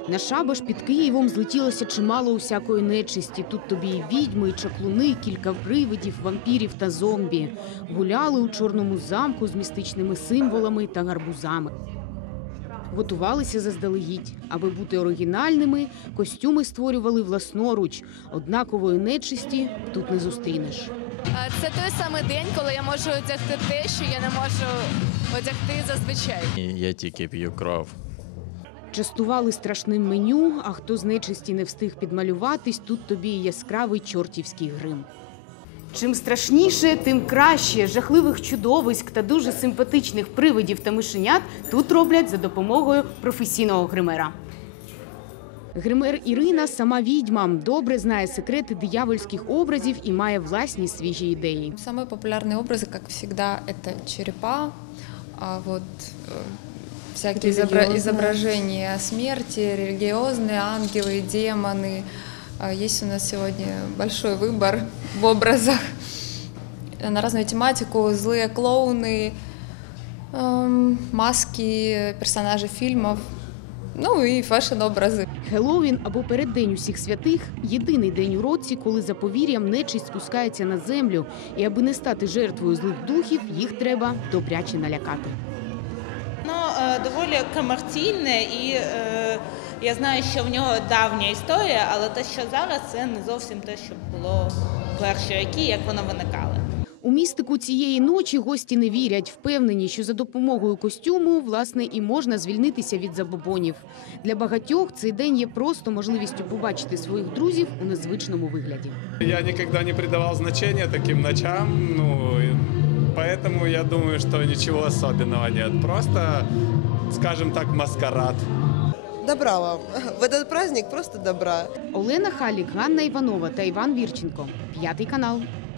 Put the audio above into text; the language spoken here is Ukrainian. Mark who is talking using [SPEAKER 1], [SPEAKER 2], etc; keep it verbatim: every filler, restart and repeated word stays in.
[SPEAKER 1] На шабаш під Києвом злетілося чимало усякої нечисті. Тут тобі і відьми, і чаклуни, кілька привидів, вампірів та зомбі. Гуляли у Чорному замку з містичними символами та гарбузами. Готувалися заздалегідь. Аби бути оригінальними, костюми створювали власноруч. Однакової нечисті тут не зустрінеш.
[SPEAKER 2] Це той самий день, коли я можу одягти те, що я не можу одягти зазвичай.
[SPEAKER 3] Я тільки п'ю кров.
[SPEAKER 1] Частували страшним меню, а хто з нечисті не встиг підмалюватись, тут тобі і яскравий чортівський грим. Чим страшніше, тим краще. Жахливих чудовиськ та дуже симпатичних привидів та мишенят тут роблять за допомогою професійного гримера. Гример Ірина – сама відьма, добре знає секрети диявольських образів і має власні свіжі ідеї.
[SPEAKER 4] Самые популярные образы, как всегда, это черепа, а вот всякие изобра- изображения смерти, религиозные, ангелы, демоны. Есть у нас сегодня большой выбор в образах на разную тематику. Злые клоуны, эм, маски персонажей фильмов, ну и фэшн-образы.
[SPEAKER 1] Хеллоуін або переддень усіх святих – єдиний день у році, коли за повір'ям нечисть спускається на землю. І аби не стати жертвою злих духів, їх треба добряче налякати.
[SPEAKER 5] Воно доволі комерційне і е, я знаю, що в нього давня історія, але те, що зараз, це не зовсім те, що було перші роки, як воно виникало.
[SPEAKER 1] У містику цієї ночі гості не вірять, впевнені, що за допомогою костюму, власне, і можна звільнитися від забобонів. Для багатьох цей день є просто можливістю побачити своїх друзів у незвичному вигляді.
[SPEAKER 6] Я ніколи не придавав значення таким ночам, ну, поэтому я думаю, що нічого особенного нет. Просто, скажем так, маскарад.
[SPEAKER 7] Добра вам. В этот праздник просто добра.
[SPEAKER 1] Олена Халік, Ганна Іванова та Іван Вірченко. П'ятий канал.